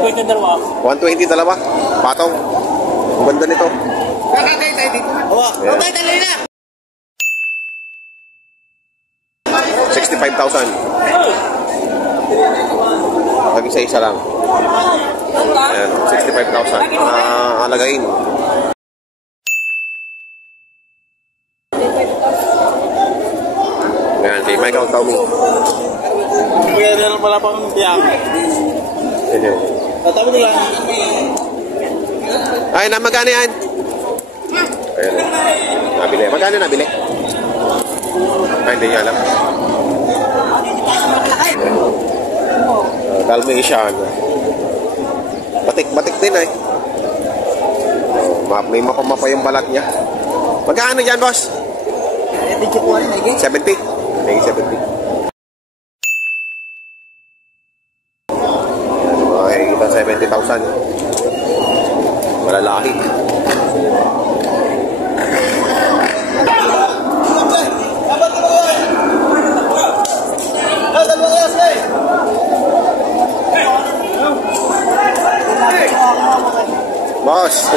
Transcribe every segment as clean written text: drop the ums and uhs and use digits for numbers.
120 dalawa. 120 dalawa. Patong. Ang ganda nito. Nakakay tayo dito. Oo, tayo dali na. 65,000. Pag isa-isa lang. Ayan, 65,000. Alagain. Ayan, kay Mike ang Tommy. Kaya rin pala pang biyak. Tatabi nila. Ay, na magkano yan? Ayan, nabili. Magkano nabili? Ay, hindi niya alam. Dalmatian. Batik-batik din eh. May mapamapa yung balat niya. Magkano dyan, boss? 70. May 70. Makikita 70,000. Malalaki. Boss.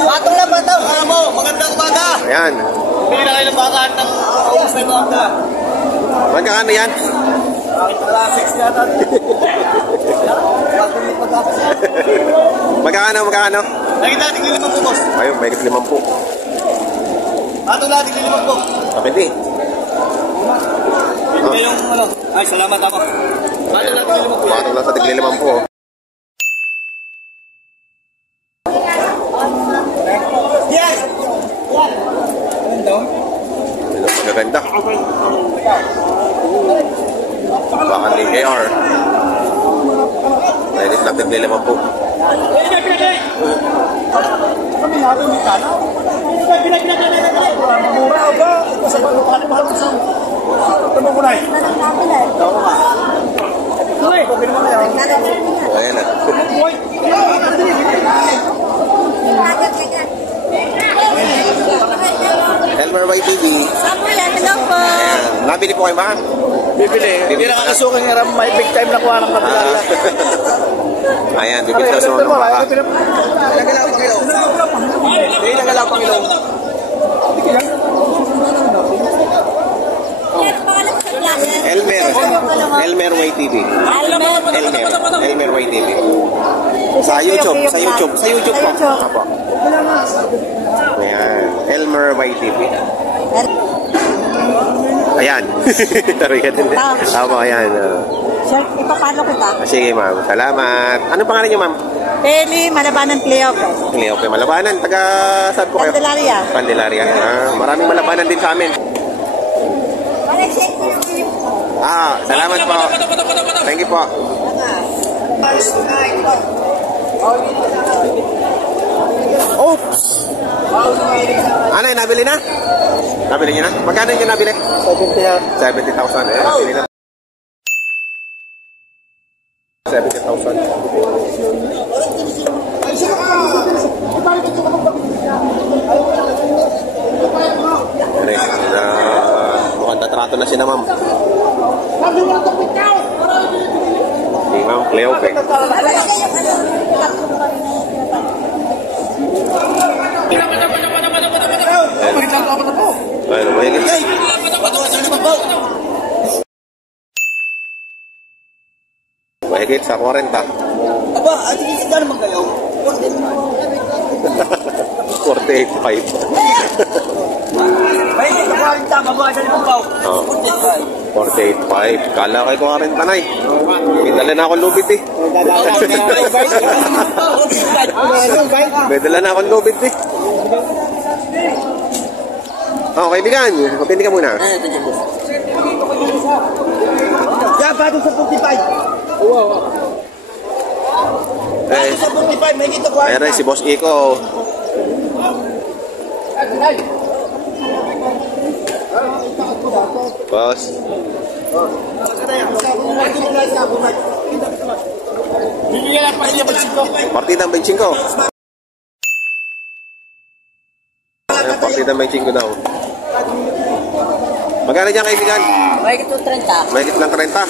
Patong na patong. Amo, magandang umaga. Ayan. Bili na kayo ng bakaan ng oras na umaga. Magkano yan? Bakit pala 6 yata? Magkano? Nakita natin lilimang po, boss. Ayun, may 50. Patong natin lilimang po. Kapindi. Hindi yung ano. Ay, salamat ako. Patong natin lilimang po. Patong lang sa tigli 50. Yes! Magaganda. Bakan din KR. Mainit lang tigli 50. Kami natin yung kano. Mura ba? Kasi mahal mo sa tanong ko na eh. Oo nga. Uy, pabili mo na yan. Ayan na. Uy! Elmer YTV. Hello po. Nabili po kayo ba? Bibili. Hindi na kakasuking nga may big time na kuha ng kapilala. Ayan, bibili sa sunod ng baka. Nagalaw pang ilaw. Hindi, nagalaw pang ilaw. Elmer YTV. Elmer YTV. Sa YouTube po. Apo. Ayan, Elmer YTV. Ayan. Tarihan din. Apo, ayan. Sir, ipapalo kita. Sige, ma'am. Salamat. Ano pangalan niyo, ma'am? Peli, Malabanan, Cleope. Cleope, Malabanan. Taga saan po kayo? Candelaria. Candelaria. Maraming Malabanan din sa amin. Salamat po. Thank you po. Oops! Ano yun, nabili na? Nabili niyo na? Magkano yung nabili? 70,000. Nabili na. 70,000. Mukhang tatrato na siya na, ma'am. Si Ma'am Cleope. Ayun, mahigit. Mahigit sa 40. Aba, ati ka naman kayo. 48.5. May hindi ka rin tama ba? Sa limang pao. 48.5. Kala kayo 40 na eh. May dala na akong lubit eh. May dala na akong lubit eh. Kaibigan. Mapindi ka muna. Yan, bago sa 45. Bago sa 45, may kita ko. Ayan si Boss Iko. Boss. Partida ng 25. Partida ng 25 daw. Magkano dyan, kaibigan? Mahigit 30. Mahigit lang 30.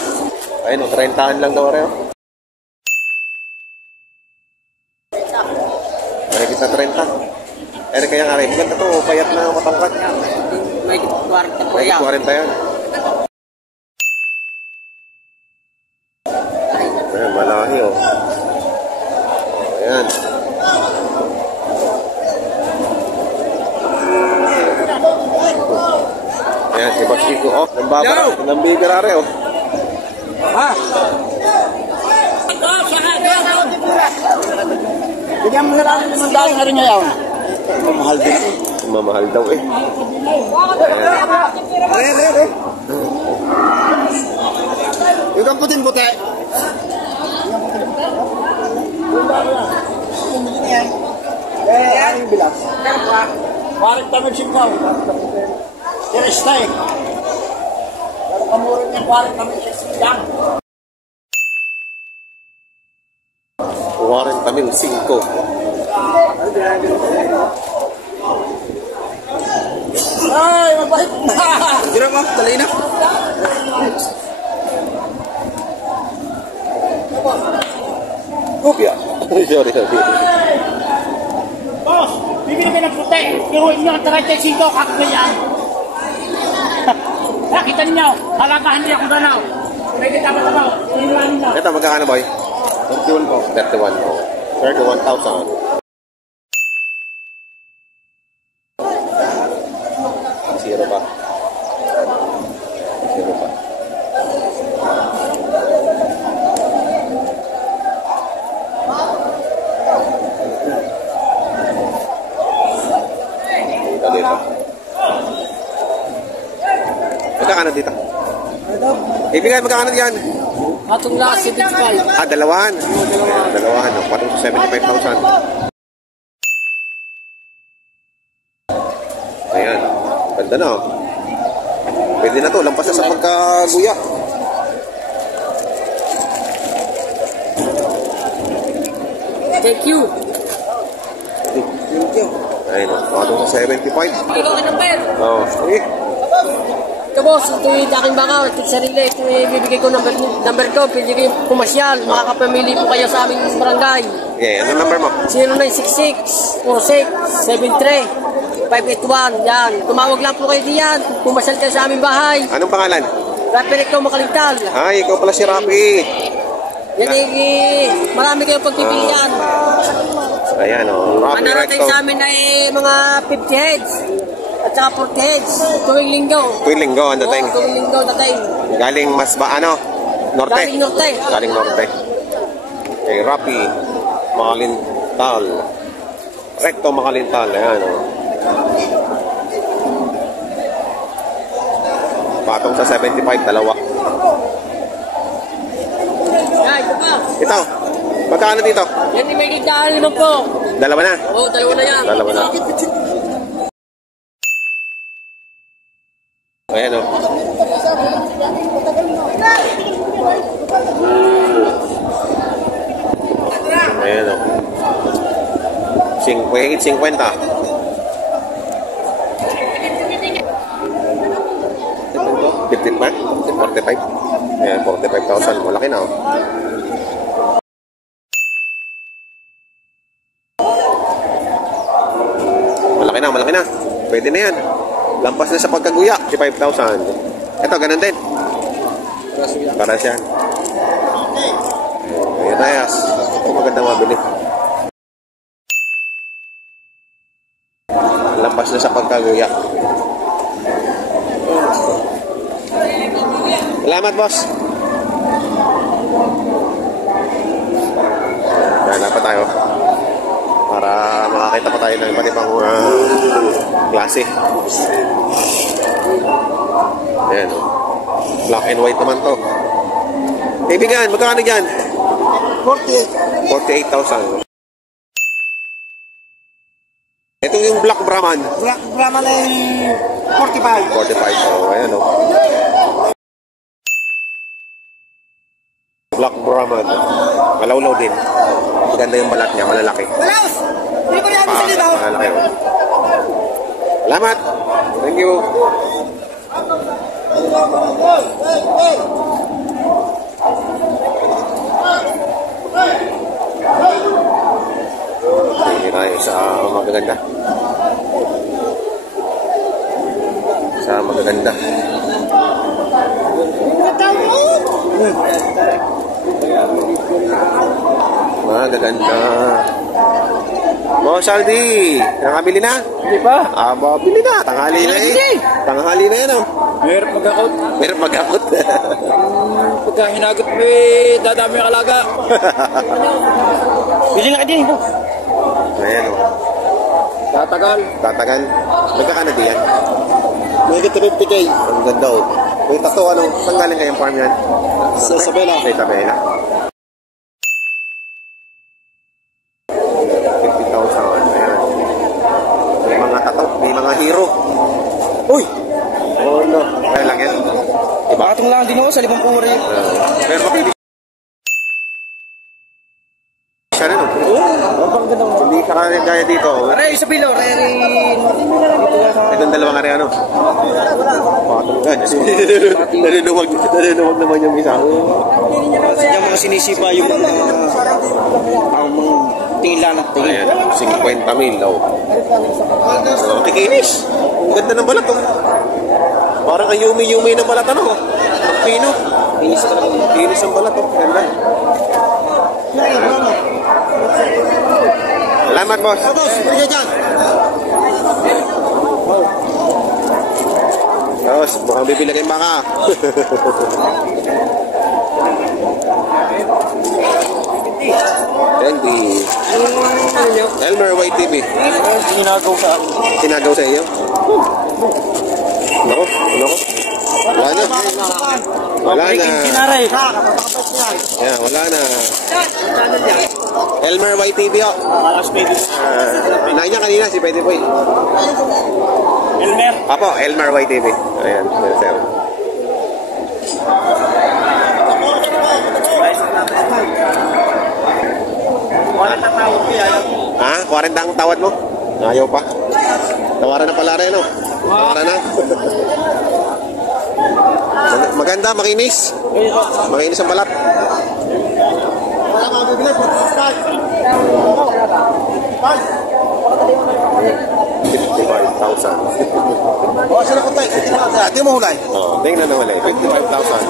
Ayun, 30 lang daw rin. sa 30. Eh, kaya nga rin. Ganda to, payat na matangkat. May 40 po May yan. 40 yan. Ayan, malahi oh. Ayan. Ayan, si Boss Chico oh. Nambibirare oh. Ha? Bigyan mo na lang ng dahil na rin ngayon. Mamahal din. Mamahal daw eh. Ayan. Yung kang putin-puti. Yan yung bilas. Parang tamag simpaw. Kirista eh. Pero kamurin niya parang tamag simpaw. 40,005. Ay, mabait na! Gira mo, talay na. Kopya. Sorry. Boss, bibili ka ng puti. Iruin nyo ang 35, kakagayan. Nakita ninyo, halagahan niya kung ganaw. Pwede dapat ako, inuwanin na. Ito, magkakano boy? 31 po. 31 po. 31,000. Zero pa. Zero pa. Dito. Magkakano dito? Ibigay, magkakano yan? Atong last 75. Dalawahan. Dalawahan. Parang 75,000. Ayan. Ganda na oh. Pwede na to. Lampas na sa pagkaguya. Thank you. Ayun o. Parang 75. Ikaw ka number. Oo. Eh. Ito boss, ito yung aking baka, ito yung sarili, ito yung bibigay ko number ko, pwede kayo pumasyal, makakapamili po kayo sa aming barangay. Yeah, ano number mo? 0966-46-73-581, yan. Tumawag lang po kayo diyan, pumasyal kayo sa aming bahay. Anong pangalan? Rapper ikaw makaligtal. Ay, ikaw pala si Rapi. Yan marami kayong pagpipilian. Ayan o. Rapi Manarating Recto. sa amin ay mga 50 heads. At saka 40 heads, tuwing linggo. Tuwing linggo, ang dating. Oo, tuwing linggo, dating. Galing mas ba, ano? Norte? Galing norte. Galing Norte. Okay, Rapi Makalintal. Recto Makalintal. Ayan o. Patong sa 75, dalawa. Yan, ito pa. Ito, magkano dito? Yan yung may gigdaan naman po. Dalawa na. Oo, dalawa na yan. Dalawa na. Ayan o. Ayan o. 50. 50 pa? 45? Ayan, 45,000. Malaki na o. Malaki na. Pwede na yan. Lampas na sa pagkaguya. 55,000. Ito, ganun din. Paras yan. Ayan na yas. Ito magandang mabili. Lampas na sa pagkaguya. Salamat, boss. Kaya pa tayo. Para makakita pa tayo ng iba't ibang klase. Ayan o. Black and white naman to. Kaibigan, magkano dyan? 48,000. Ito yung Black Brahman. Black Brahman ay 45. 45. So, ayan o. Black Brahman. Malawlaw din. Ganda yung balat niya, malalaki. Walaus! Hindi ko yan sa dito. Malalaki o. Salamat. Thank you. Tingnan Ay, sa magaganda. Sa magaganda. Magaganda. Boss Aldi, nakabili na? Hindi pa. Bili na. Tanghali na eh. Tanghali na yan, oh. Meron mag-akot. Meron mag-akot. Pagka hinagot mo dadami ang alaga. Bili na ka din. Ayan, oh. Tatagan. Nagkakana din yan. May kita 50K. Ang ganda, oh. May tato, ano? Saan galing kayong farm yan? Sa Isabela. Sa Isabela. 50,000. Ayan. May mga tato. May mga hero. Uy! Oh, no. Kaya lang yan. Bakatong lang din ako sa 5 puri. Pero mapili siya rin, oh. Hindi ka kaya dito. Aray, sa pilo. Itong dalawang ari, ano? Patong ka. Nalinuwag naman yung isa. Yung mga sinisipa yung mga tingin lang. Ayan, 50,000 daw. Kikinis. Ang ganda ng balat, oh. Parang ang yumi-yumi ng balat, ano? Ang pino. Kinis ang balat, oh. Ganda. Salamat, boss. Boss, bigyan dyan. Boss, mukhang bibili kayong baka. Andy. Elmer YTV. Tinagaw sa iyo? Nako. Wala na. Yeah, wala na. Elmer YTV, oh. Nahin niya kanina si Pwede Boy. Elmer. Apo, Elmer YTV. Ayan, sir. Ha? 40 ang tawad mo? Ayaw pa. Tawaran na pala rin, no? Tawaran na. Maganda, makinis. Makinis ang balat. 55,000. Oh, sila ko tayo. Ate mo hulay. Oh, tingnan na wala. 55,000.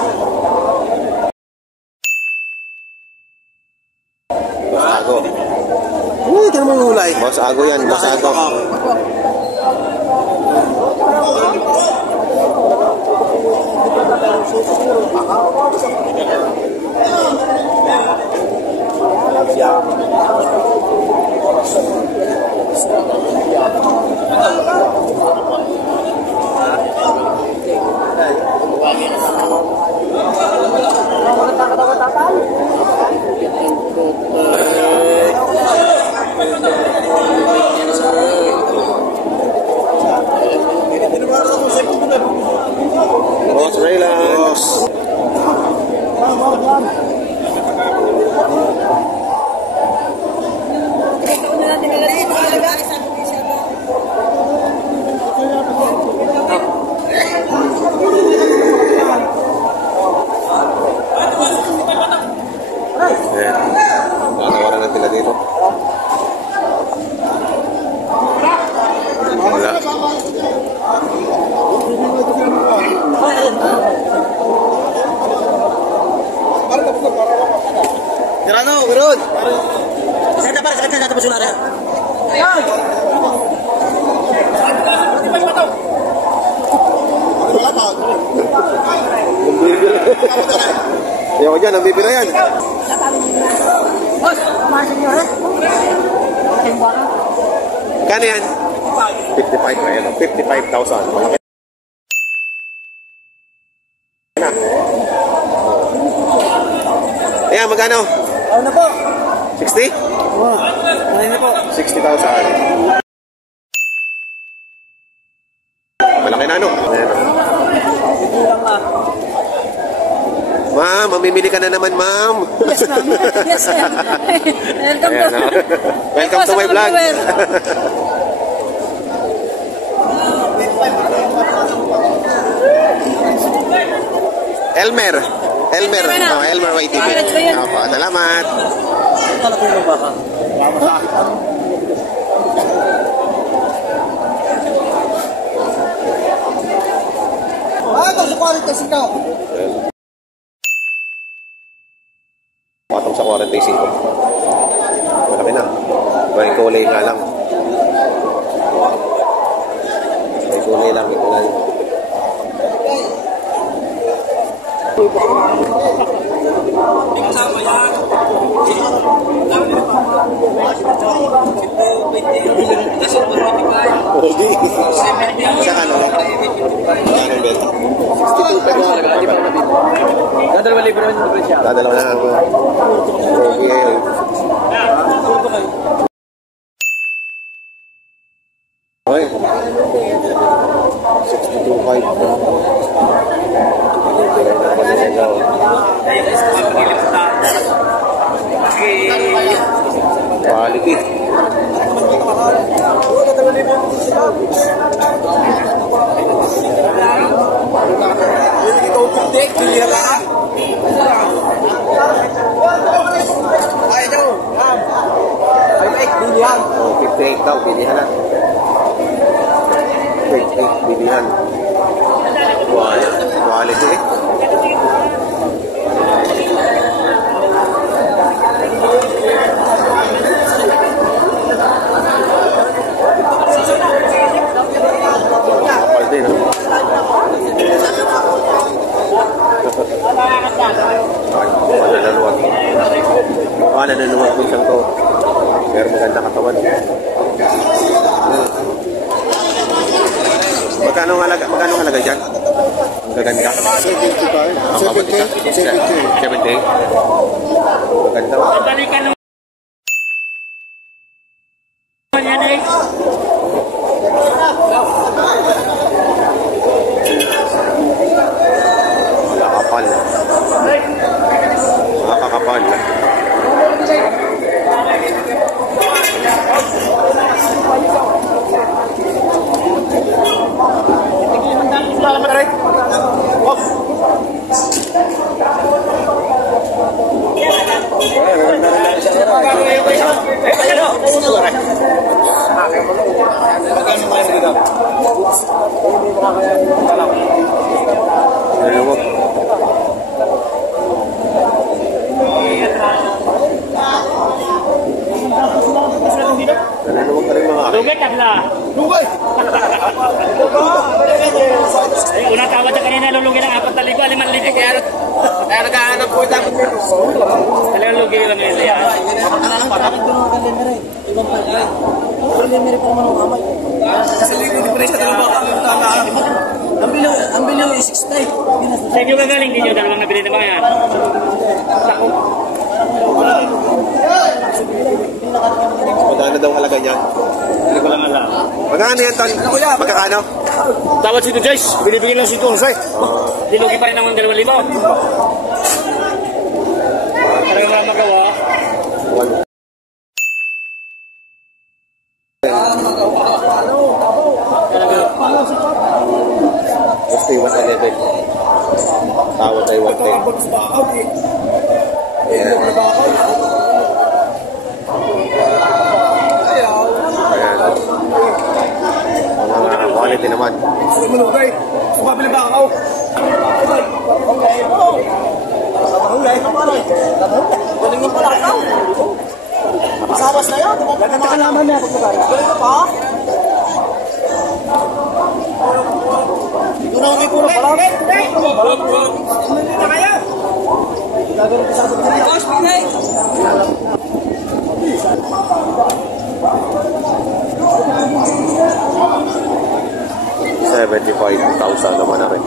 Boss Ago. Uy, tingnan mo hulay. Boss Ago yan, Boss Ago. Boss Raylands. Natawaran ng pila dito. Wala. Tirano, Wirod. Saya dapat sakit satu pesunara. Ayaw dyan, ang bibira yan. Boss, kumasin nyo rin. Kano yan? 55 na yan. 55,000. Malaki na. Ayan, magkano? Ano na po? 60? Ano na po? 60,000. Malaki na, no? Ayan. Ma'am, mamimili ka na naman, ma'am. Yes, ma'am. Yes, ma'am. Welcome Ayan, to. welcome to my vlog. Elmer. Oh, Elmer YTV. Opo, salamat. Talak mo yung baka. Patong sa 45. Malaki na. Iba yung kulay nga lang. Iba yung kulay lang. Ito lang. Sa ano? Anong bet? 62 pesos. Dadalawa libre rin yung siya. Dadalawa na ako. Okay. Okay. 62.5. Quality. Oh, 58 daw, bilihan na. 58, bilihan. Quality eh. Kapal din, ha? Nanaluwag. Nanaluwag po siyang to. Pero maganda katawan. Magkano halaga dyan? Ang gaganda? 70. 70. Maganda. Nakakapal. Nakakapal. Nanaluwag ka rin mga akin. Lugay tabla. Lugay! Una tawad na kanina, lulugay ng 4,000, 5,000. Kaya naghahanap po dapat dito. Talagang lugay lang ngayon yan. Ang bilyo is 6 Sa inyo gagaling din yung dalawang nabili na mga yan. Magkano daw halaga niyan? Hindi ko lang alam. Magkano yan, Ton? Magkakano? Tawad si Joyce, binibigyan lang si Tunsay. Dilugi pa rin naman 2,000. Talagang wala magawa. Gusto yung 111. Tawad ay 110. Ayan. Ayan. Mga quality naman. Sumabili ba ako? Galingin pala ako. Masawas na yun. Gaganda ka naman niya. Galing ka pa? Ito na kami puro. Balot. Hindi na kaya. Gagawin ko sa atin. Boss, pinay. $75,000 naman na rin.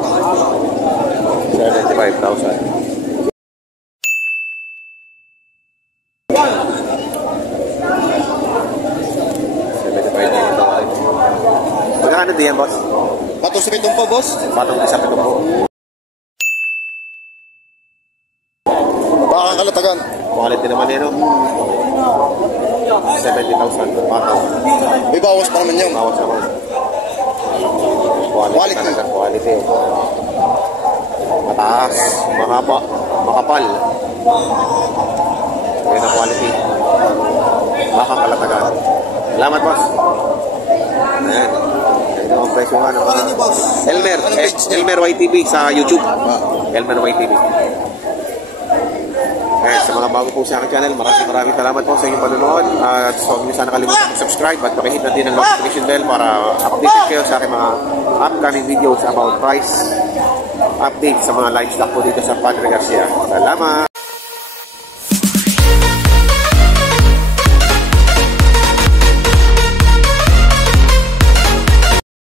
75,000. Magkano diyan, boss? Patong sa pitong po, boss. Patong isa pitong po. Baka ang kalatagan. Quality naman yun, no? 70,000. Patong. May bawas pa naman yun. Bawas naman. Quality. Talaga, quality. Mataas. Mahaba. Makapal. Yan ang quality. Baka kalatagan. Salamat, boss. Ayan. Ito ang presyo nagustuhan ng Ano niyo, boss? Elmer, Anong page niyo? Elmer YTV sa YouTube. Elmer YTV. Eh, sa mga bago po sa aking channel, maraming salamat po sa inyong panonood. At so, huwag niyo sana kalimutan mag-subscribe at pakihit na din ang notification bell para updated kayo sa aking mga upcoming videos about price update sa mga livestock po dito sa Padre Garcia. Salamat!